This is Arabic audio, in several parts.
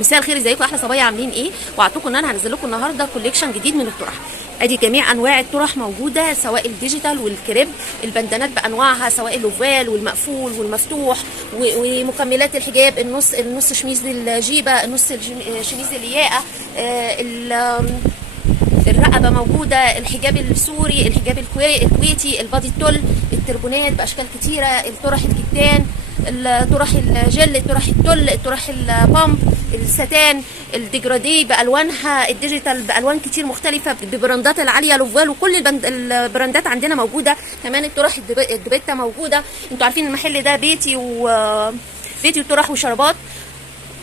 مساء الخير، ازيكم احلى صبايا؟ عاملين ايه؟ وعدتكم ان انا هنزل لكم النهارده كوليكشن جديد من الطرح. ادي جميع انواع الطرح موجوده، سواء الديجيتال والكريب، البندانات بانواعها، سواء الاوفال والمقفول والمفتوح، ومكملات الحجاب، النص شميز الجيبه، النص شميز الياقه، الرقبه موجوده، الحجاب السوري، الحجاب الكويتي، البادي التل، التربونات باشكال كتيره، الطرح الكتان، الطرح الجل، الطرح التل، الطرح البامب، الستان، الديجرادي بالوانها، الديجيتال بالوان كتير مختلفه، ببراندات العاليه، لوفال، وكل البراندات عندنا موجوده. كمان الطرح الدوبيتا موجوده. انتوا عارفين المحل ده بيتي وطرح وشرابات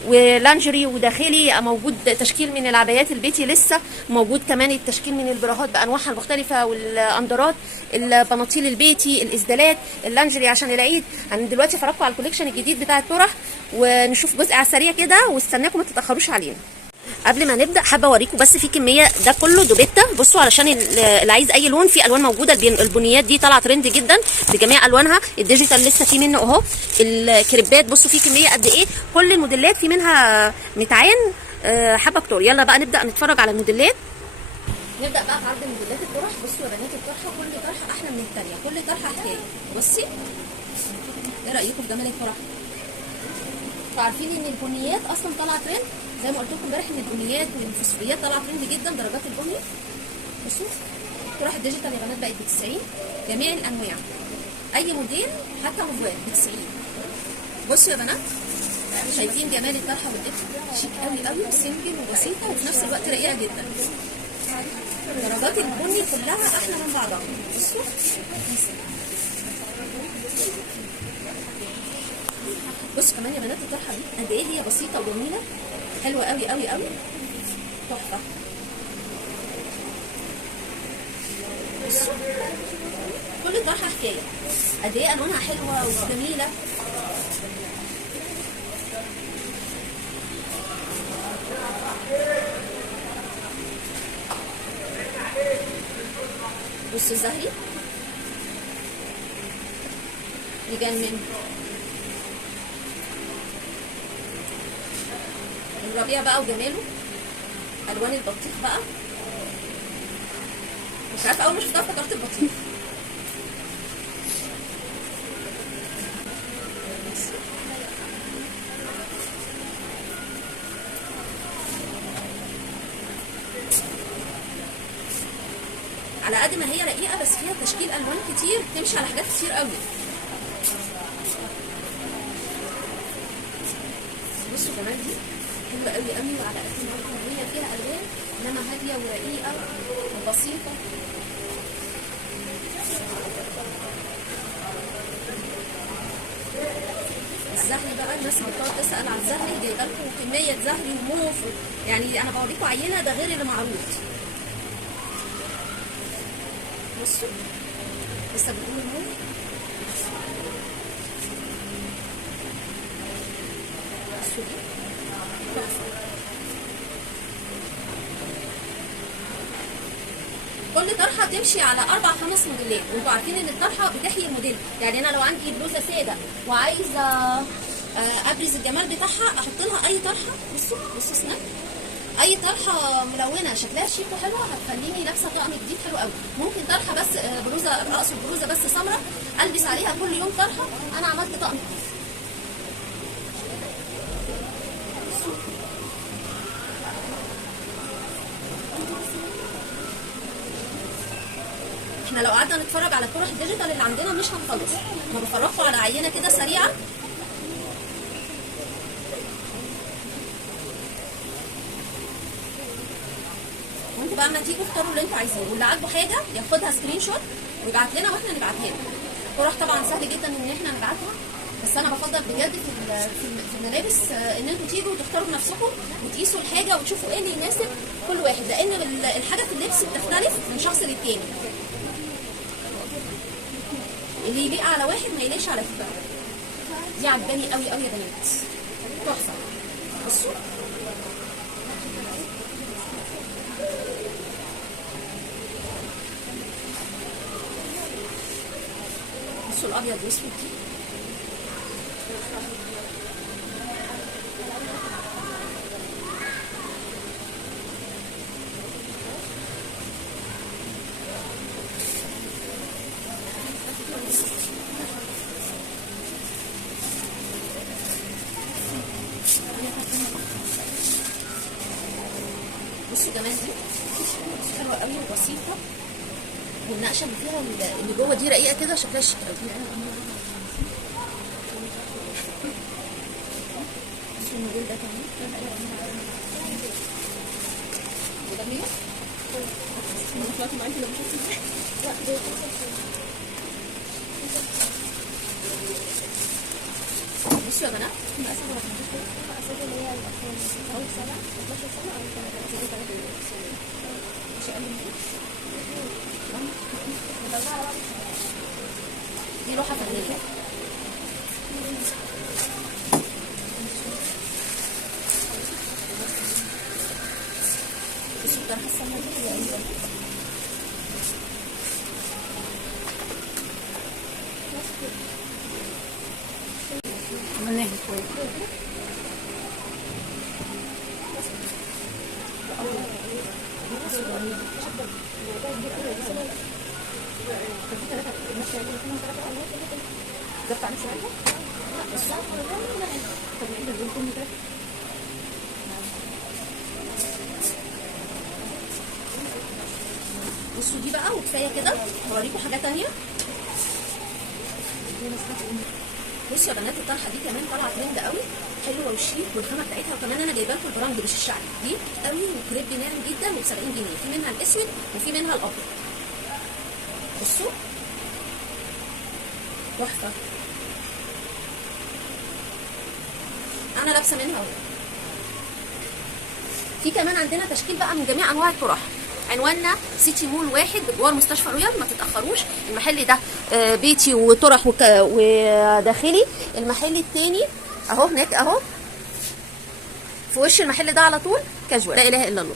ولانجري وداخلي، موجود تشكيل من العبايات البيتي لسه موجود، كمان التشكيل من البراهات بانواعها المختلفه والاندرات، البناطيل البيتي، الاسدالات، اللانجري عشان العيد. انا دلوقتي فرجكم على الكوليكشن الجديد بتاع الطرح، ونشوف جزء على السريع كده، واستناكم ما تتاخروش علينا. قبل ما نبدا حابه اوريكم بس في كميه، ده كله دوبيتا. بصوا علشان اللي عايز اي لون، في الوان موجوده. البنيات دي طالعه ترند جدا بجميع الوانها. الديجيتال لسه في منه اهو. الكريبات بصوا في كميه قد ايه، كل الموديلات في منها متعين حبه كتور. يلا بقى نبدا نتفرج على الموديلات. نبدا بقى في عرض موديلات الطرح. بصوا يا بنات الطرحه، كل طرحه احلى من الثانيه، كل طرحه حكايه. بصي ايه رايكم في جمال الطرح؟ انتوا عارفين ان البنيات اصلا طالعه ترند، زي ما قلت لكم امبارح ان البنيات والفوسفوريات طالعه ترند جدا، درجات البني. بصوا طرح الديجيتال يا بنات بقت ب 90، جميع الانواع، اي موديل حتى موفال ب 90. بصوا يا بنات، شايفين جمال الطرحه والديجيتال؟ شيك قوي قوي، سيمبل وبسيطه، وفي نفس الوقت رقيقه جدا. درجات البني كلها احلى من بعضها. بصوا بصوا كمان يا بنات الطرحه دي قد ايه هي بسيطه وجميله، حلوه قوي قوي قوي، تحفه. بصوا كل طرحه حكايه، قد ايه الوانها حلوه وجميله. بصوا الزهري يجنن، الربيع بقى وجماله، الوان البطيخ بقى، مش عارفه، اول ما شفتها افتكرت البطيخ. على قد ما هي رقيقه بس فيها تشكيل الوان كتير، تمشي على حاجات كتير قوي. بصوا كمان دي حلوه قوي قوي، وعلى قد ما هي فيها الوان انما هاديه ورقيقه وبسيطه. الزهري بقى، الناس اللي بتقعد تسال على الزهري، جايبه لكم كميه زهري وموف، يعني انا بوريكم عينه، ده غير اللي معروض. بصوا لسه بنقول الموف. بصوا دي تحفه. كل طرحه تمشي على 4-5 موديلات، وانتوا عارفين ان الطرحه بتحيي الموديل. يعني انا لو عندي بلوزه ساده وعايزه ابرز الجمال بتاعها، احط لها اي طرحه. بصوا سناب، اي طرحه ملونه شكلها شيك وحلوه، هتخليني لابسه طقم جديد حلو قوي. ممكن طرحه بس بلوزه، اقصد بلوزه بس سمراء، البس عليها كل يوم طرحه، انا عملت طقم جديد. احنا لو قعدنا نتفرج على الطرح الديجيتال اللي عندنا مش هنخلص. انا بفرجكم على عينه كده سريعه. وانتوا بقى اما تيجوا اختاروا اللي انتوا عايزينه، واللي عاجبه حاجه ياخدها سكرين شوت ويبعت لنا واحنا نبعتها له. الطرح طبعا سهل جدا ان احنا نبعتها، بس انا بفضل بجد في الملابس ان انتوا تيجوا وتختاروا بنفسكم وتقيسوا الحاجه وتشوفوا ايه اللي يناسب كل واحد، لان الحاجه في اللبس بتختلف من شخص للتاني. اللي يليق على واحد ما يليقش على التاني. دي عجباني قوي قوي يا بنات، تحفه. بصوا بصوا الابيض والاسود دي، الجمال دي، حلوه قوي وبسيطه، والنقشه اللي فيها اللي جوه دي رقيقه كده، شكلها شيك قوي. الموديل ده كمان وده 100. انا طلعت معاكي لو شفتي. لا ده بصوا يا بنات، مقاسات اللي هي اول سنه 12 سنه او 13 سنه مش اقل من كده. دي لوحه فنيه. بس الطرحه السمراء دي تقريبا عملناها شويه. ده بتاع نفس الحاجه؟ لا بس طب ايه ده بيكون ده؟ بصوا دي بقى وكفايه كده، هوريكم حاجه تانيه. بصوا يا بنات الطرحه دي كمان طالعه ترند قوي، حلوه وشيك، والخامه بتاعتها، وكمان انا جايبه لكم البراند مش الشعري دي قوي، وكريب ناعم جدا وب 70 جنيه، في منها الاسود وفي منها الابيض. بصوا تحفه، انا لابسه منها اهو. في كمان عندنا تشكيل بقى من جميع انواع الطرح. عنواننا سيتي مول 1 بجوار مستشفى رويال، ما تتاخروش. المحل ده بيتي وطرح وداخلي. المحل التاني اهو هناك اهو في وش المحل ده على طول كاجوال. لا اله الا الله.